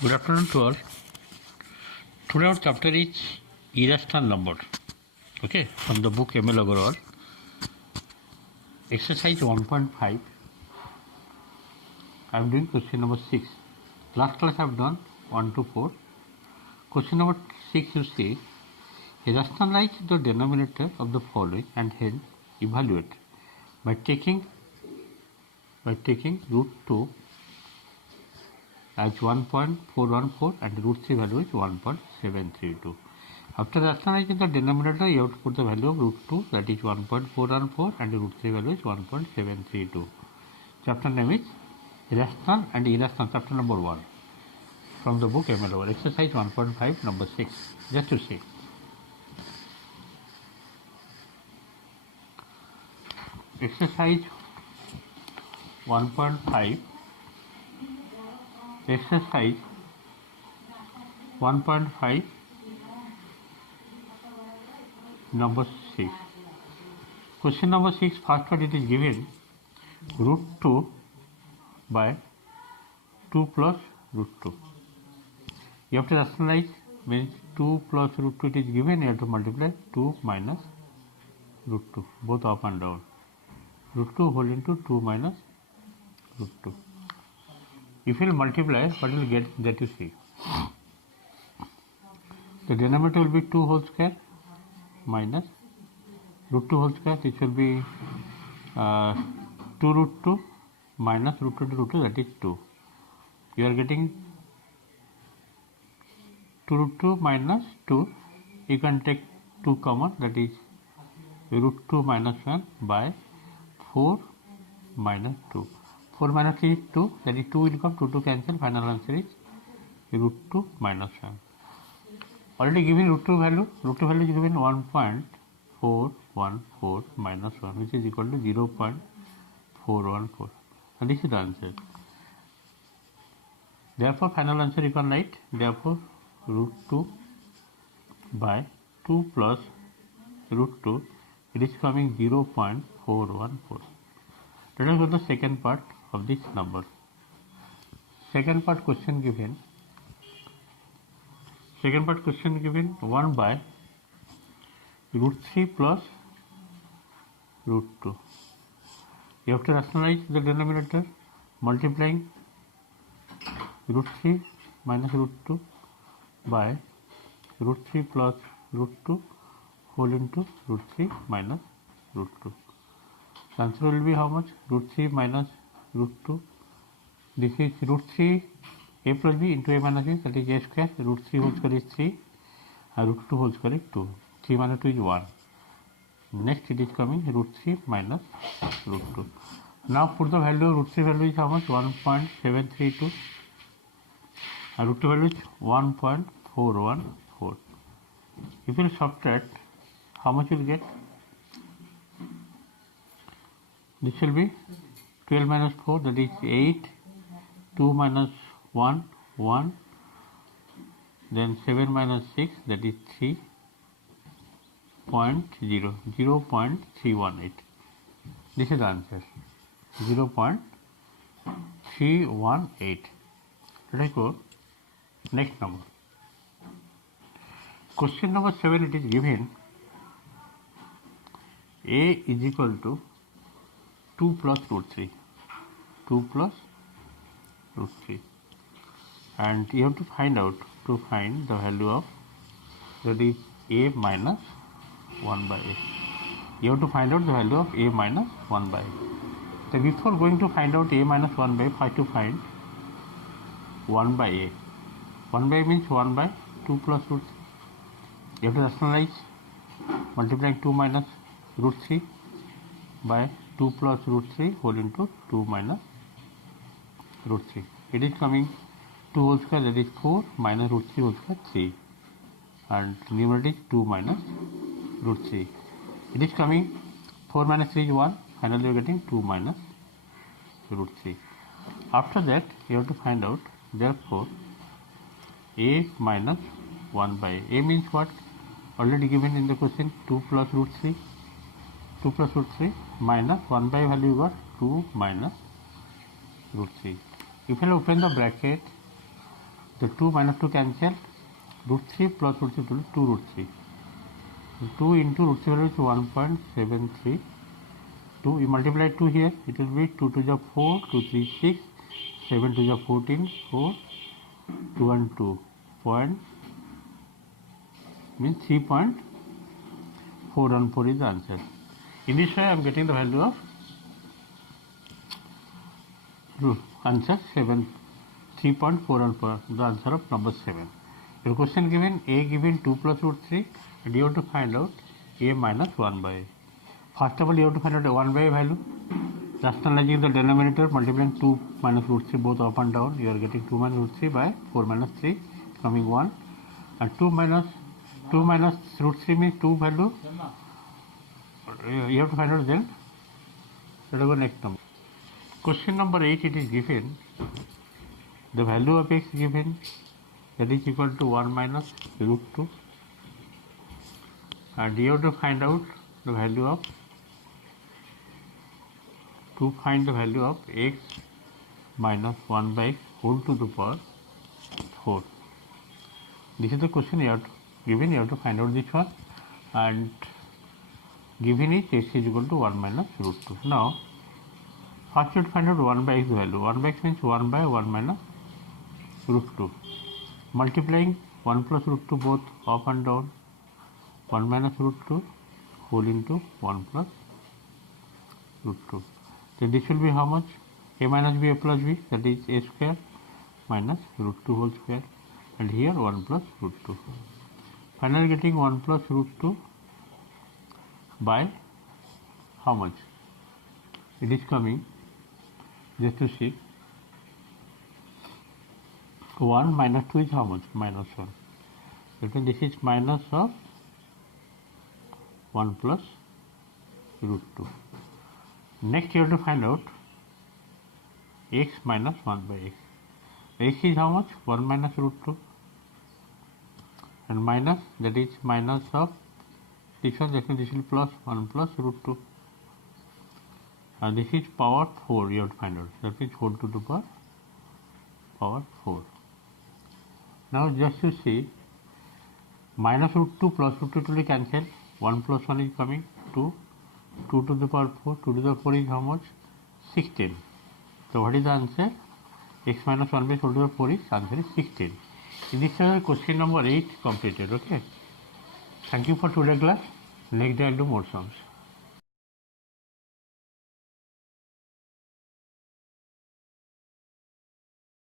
Good afternoon to all. Today our chapter is irrational number. Okay, from the book ML Agarwal. Exercise 1.5. I am doing question number 6. Last class I have done 1 to 4. Question number 6 you see, rationalize the denominator of the following and hence evaluate by taking root 2 as 1.414 and root 3 value is 1.732. After rationalizing the denominator, you have to put the value of root 2, that is 1.414, and root 3 value is 1.732. Chapter name is Rational and Irrational, chapter number 1. From the book ML, exercise 1.5, number 6. Just to see. Exercise 1.5. Exercise 1.5 number 6. Question number 6, first one it is given root 2 by 2 plus root 2. You have to rationalize, means 2 plus root 2 it is given, you have to multiply 2 minus root 2, both up and down. Root 2 whole into 2 minus root 2. If you will multiply, what you will get, that you see. The denominator will be 2 whole square minus root 2 whole square, which will be 2 root 2 minus root 2 to root 2, that is 2. You are getting 2 root 2 minus 2. You can take 2 common, that is root 2 minus 1 by 4 minus 2. 4 minus 3 is 2, that is 2 will come, 2 cancel, final answer is root 2 minus 1. Already given root 2 value is given 1.414 minus 1, which is equal to 0.414. And this is the answer. Therefore, final answer you can write, therefore, root 2 by 2 plus root 2, it is coming 0.414. Let us go to the second part of this number. Second part question given 1 by root 3 plus root 2. You have to rationalize the denominator, multiplying root 3 minus root 2 by root 3 plus root 2 whole into root 3 minus root 2. The answer will be how much? Root 3 minus root 2. This is root 3 a plus b into a minus b, that is a square. Root 3 whole square is 3 and root 2 whole square is 2. 3 minus 2 is 1. Next it is coming root 3 minus root 2. Now put the value, root 3 value is how much? 1.732 and root 2 value is 1.414. If you will subtract, how much you will get? This will be 12 minus 4, that is 8, 2 minus 1, 1, then 7 minus 6, that is 0.318. This is the answer, 0.318. Let us go next number. Question number 7, it is given A is equal to 2 plus root 3. 2 plus root 3. And you have to find the value of, that is a minus 1 by a. You have to find out the value of a minus 1 by a. So before going to find out a minus 1 by a, try to find 1 by a. 1 by a means 1 by 2 plus root 3. You have to rationalize, multiplying 2 minus root 3 by 2 plus root 3 whole into 2 minus root 3. It is coming 2 whole square, that is 4 minus root 3 whole square 3, and numerator is 2 minus root 3. It is coming 4 minus 3 is 1, finally you are getting 2 minus root 3. After that you have to find out, therefore a minus 1 by a. A means what? Already given in the question, 2 plus root 3. 2 plus root 3 minus 1 by value got 2 minus root 3. If you open the bracket, The 2 minus 2 cancel. Root 3 plus root 3 to 2 root 3. 2 into root 3 value is 1.73. 2, you multiply 2 here, it will be 2 to the 4, 2, 3, 6, 7 to the 14, 4, 2 and 2, point, means 3.414 is the answer. In this way I am getting the value of answer 7, 3.414, the answer of number 7. Your question given, A given 2 plus root 3, and you have to find out A minus 1 by A. First of all, you have to find out a 1 by A value. Rationalizing the denominator, multiplying 2 minus root 3 both up and down, you are getting 2 minus root 3 by 4 minus 3, coming 1. And 2 minus root 3 means 2 value. You have to find out then. Let us go next number. Question number 8, it is given. The value of x given, that is equal to 1 minus root 2. And you have to find out the value of, x minus 1 by x whole to the power 4. This is the question you have to given, you have to find out this one, and given is x is equal to 1 minus root 2. Now first you have to find out 1 by x value. 1 by x means 1 by 1 minus root 2. Multiplying 1 plus root 2 both up and down, 1 minus root 2 whole into 1 plus root 2. Then this will be how much? A minus b, a plus b, that is a square minus root 2 whole square, and here 1 plus root 2. Finally getting 1 plus root 2 by how much? It is coming, just to see, 1 minus 2 is how much? Minus 1. That means this is minus of 1 plus root 2. Next you have to find out x minus 1 by x. X is how much? 1 minus root 2. And minus, that is minus of this one, that means this will plus 1 plus root 2. And this is power 4 you have to find out. That is whole to the power 4. Now just to see, minus root 2 plus root 2 will cancel. 1 plus 1 is coming, 2. 2 to the power 4. 2 to the 4 is how much? 16. So what is the answer? X minus 1 by whole to the 4 is answer is 16. In this question number 8 completed. Okay. Thank you for today's class. Next day I will do more sums.